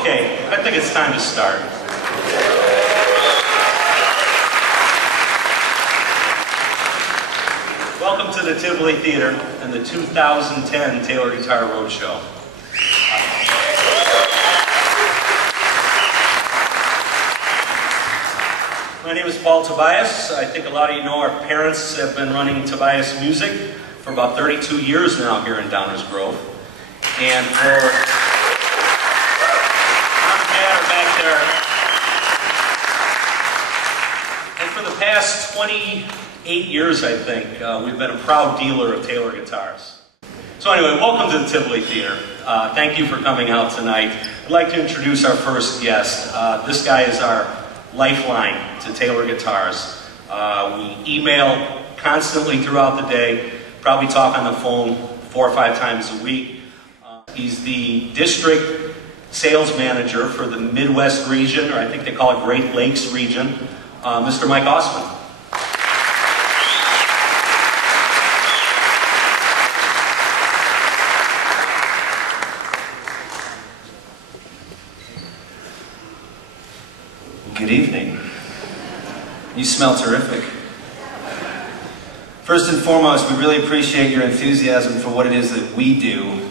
Okay, I think it's time to start. Welcome to the Tivoli Theater and the 2010 Taylor Guitar Roadshow. My name is Tobias. I think a lot of you know our parents have been running Tobias Music for about 32 years now here in Downers Grove. And for the past 28 years, I think, we've been a proud dealer of Taylor guitars. So anyway, welcome to the Tivoli Theater. Thank you for coming out tonight. I'd like to introduce our first guest. This guy is our lifeline to Taylor guitars. We email constantly throughout the day, probably talk on the phone 4 or 5 times a week. He's the district sales manager for the Midwest region, or I think they call it Great Lakes region, Mr. Mike Ausman. Good evening. You smell terrific. First and foremost, we really appreciate your enthusiasm for what it is that we do.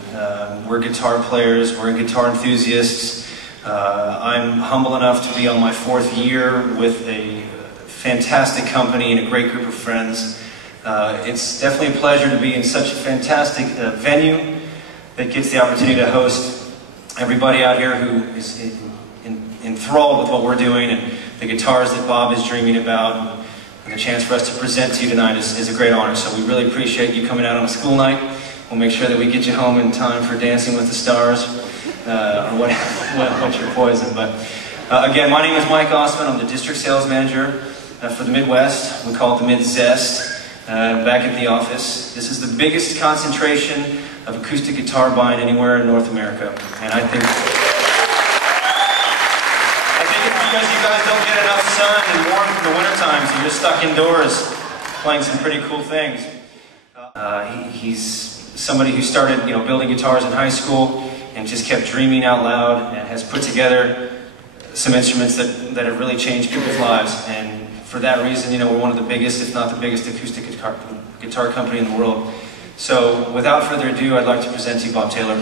We're guitar players, we're guitar enthusiasts. I'm humble enough to be on my 4th year with a fantastic company and a great group of friends. It's definitely a pleasure to be in such a fantastic venue that gets the opportunity to host everybody out here who is enthralled with what we're doing and the guitars that Bob is dreaming about. And the chance for us to present to you tonight is a great honor. So we really appreciate you coming out on a school night. We'll make sure that we get you home in time for Dancing with the Stars, or what's your poison. But again, my name is Mike Ausman. I'm the district sales manager for the Midwest. We call it the Mid-Zest, back at the office. This is the biggest concentration of acoustic guitar buying anywhere in North America. And I think it's because you guys don't get enough sun and warmth in the winter time, so you're stuck indoors playing some pretty cool things. He's somebody who started, building guitars in high school and just kept dreaming out loud and has put together some instruments that have really changed people's lives. And for that reason, we're one of the biggest, if not the biggest, acoustic guitar company in the world. So without further ado, I'd like to present to you Bob Taylor.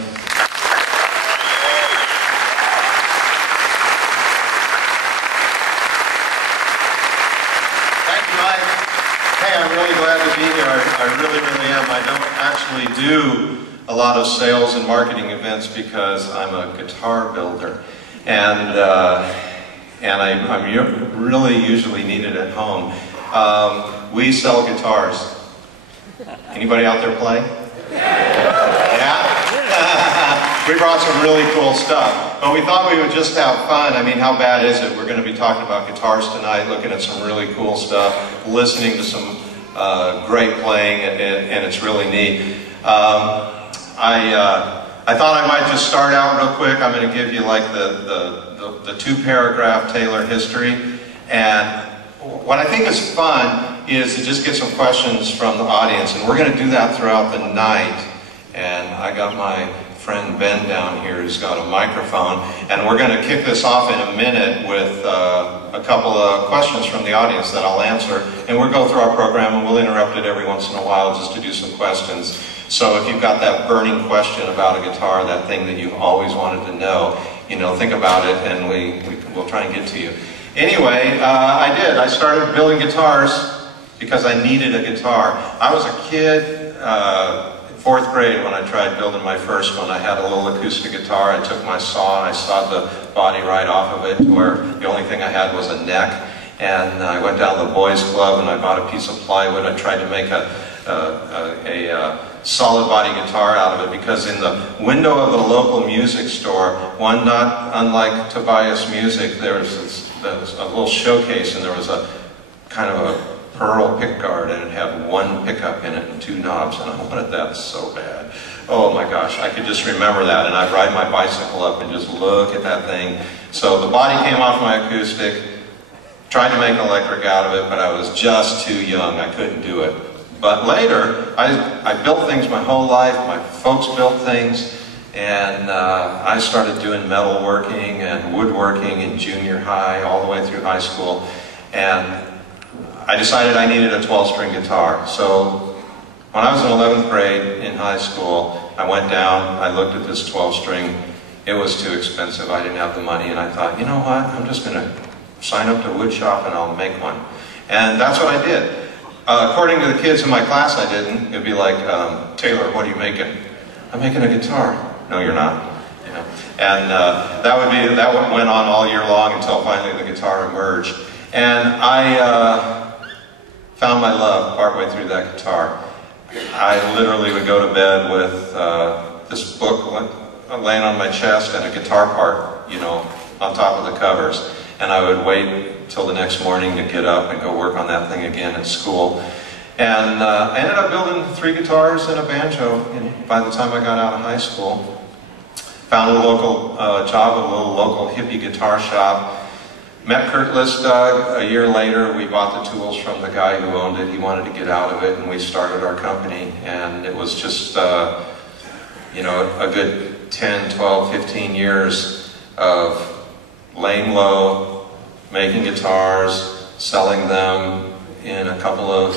I'm really glad to be here. I really, really am. I don't actually do a lot of sales and marketing events because I'm a guitar builder, and I'm really usually needed at home. We sell guitars. Anybody out there play? Yeah? We brought some really cool stuff, but we thought we would just have fun. I mean, how bad is it? We're going to be talking about guitars tonight, looking at some really cool stuff, listening to some great playing, and it's really neat. I thought I might just start out real quick. I'm going to give you like the 2-paragraph Taylor history, and what I think is fun is to just get some questions from the audience, and we're going to do that throughout the night. And I got my friend Ben down here who's got a microphone, and we're going to kick this off in a minute with a couple of questions from the audience that I'll answer, and we'll go through our program and we'll interrupt it every once in a while just to do some questions. So if you've got that burning question about a guitar, that thing that you've always wanted to know, think about it, and we'll try and get to you. Anyway, I started building guitars because I needed a guitar. I was a kid, 4th grade, when I tried building my first one. I had a little acoustic guitar. I took my saw and I sawed the body right off of it to where the only thing I had was a neck. And I went down to the boys club and I bought a piece of plywood. I tried to make a solid body guitar out of it, because in the window of the local music store, one not unlike Tobias Music, there was a little showcase, and there was a kind of a pearl pickguard, and it had 1 pickup in it and 2 knobs, and I wanted that so bad. Oh my gosh, I could just remember that, and I'd ride my bicycle up and just look at that thing. So the body came off my acoustic, tried to make electric out of it, but I was just too young. I couldn't do it. But later, I built things my whole life. My folks built things, And I started doing metalworking and woodworking in junior high, all the way through high school. And I decided I needed a 12-string guitar. So when I was in 11th grade in high school, I went down, I looked at this 12-string. It was too expensive. I didn't have the money, and I thought, you know what? I'm just going to sign up to wood shop and I'll make one. And that's what I did. According to the kids in my class, I didn't. It'd be like, Taylor, what are you making? I'm making a guitar. No, you're not. You know? And that went on all year long until finally the guitar emerged. And I found my love partway through that guitar. I literally would go to bed with this book laying on my chest and a guitar part, you know, on top of the covers. And I would wait till the next morning to get up and go work on that thing again at school. And I ended up building 3 guitars and a banjo by the time I got out of high school. Found a local job at a little local hippie guitar shop. Met Kurt Listug a year later. We bought the tools from the guy who owned it. He wanted to get out of it, and we started our company. And it was just, you know, a good 10, 12, 15 years of laying low, making guitars, selling them in a couple of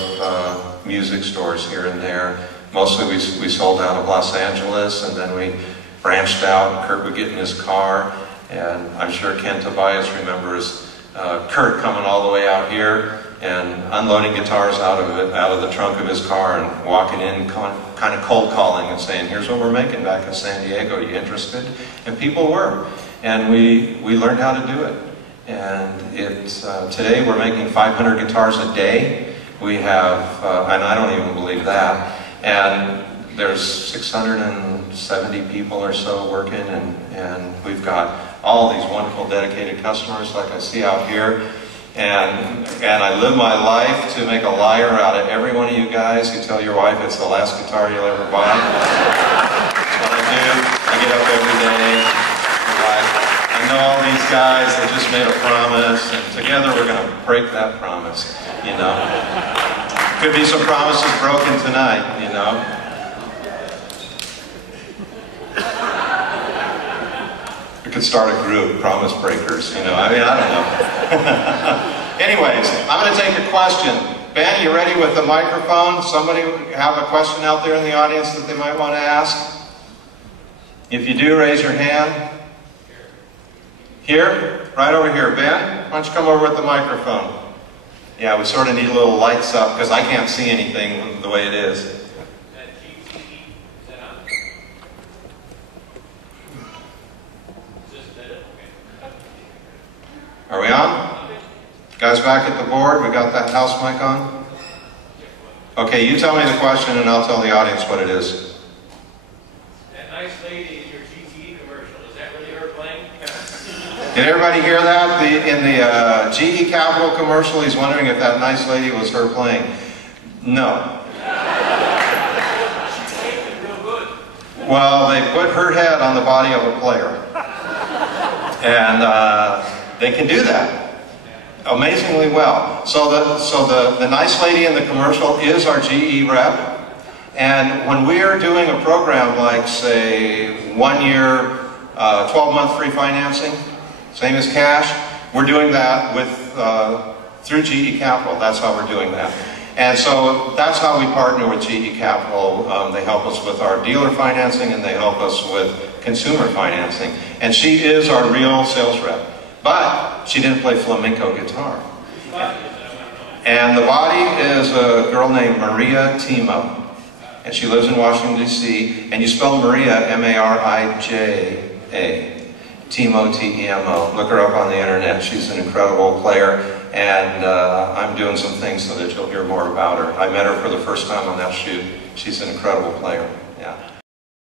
music stores here and there. Mostly we sold out of Los Angeles, and then we branched out. Kurt would get in his car. And I'm sure Ken Tobias remembers Kurt coming all the way out here and unloading guitars out of the trunk of his car and walking in kind of cold calling and saying, here's what we're making back in San Diego, are you interested? And people were. And we learned how to do it. And today we're making 500 guitars a day. We have, and I don't even believe that, and there's 670 people or so working, and we've got all these wonderful dedicated customers like I see out here. And I live my life to make a liar out of every one of you guys who tell your wife it's the last guitar you'll ever buy. That's what I do. I get up every day. I know all these guys, they just made a promise, and together we're going to break that promise, you know. Could be some promises broken tonight, you know. We could start a group, Promise Breakers, you know, I mean, I don't know. Anyways, I'm going to take a question. Ben, you ready with the microphone? Somebody have a question out there in the audience that they might want to ask? If you do, raise your hand. Here? Right over here. Ben, why don't you come over with the microphone? Yeah, we sort of need a little lights up because I can't see anything the way it is. Are we on? Guys back at the board, we got that house mic on? Okay, you tell me the question and I'll tell the audience what it is. That nice lady in your GTE commercial, is that really her playing? Did everybody hear that? In the GE Capital commercial, he's wondering if that nice lady was her playing. No. She's playing real good. Well, they put her head on the body of a player. And they can do that amazingly well. So the nice lady in the commercial is our GE rep. And when we are doing a program like, say, 1 year, 12-month free financing, same as cash, we're doing that with through GE Capital. That's how we're doing that. And so that's how we partner with GE Capital. They help us with our dealer financing and they help us with consumer financing. And she is our real sales rep. But she didn't play flamenco guitar. And the body is a girl named Maria Timo. And she lives in Washington, D.C. And you spell Maria, M-A-R-I-J-A. Timo, T-E-M-O. Look her up on the internet. She's an incredible player. And I'm doing some things so that you'll hear more about her. I met her for the first time on that shoot. She's an incredible player.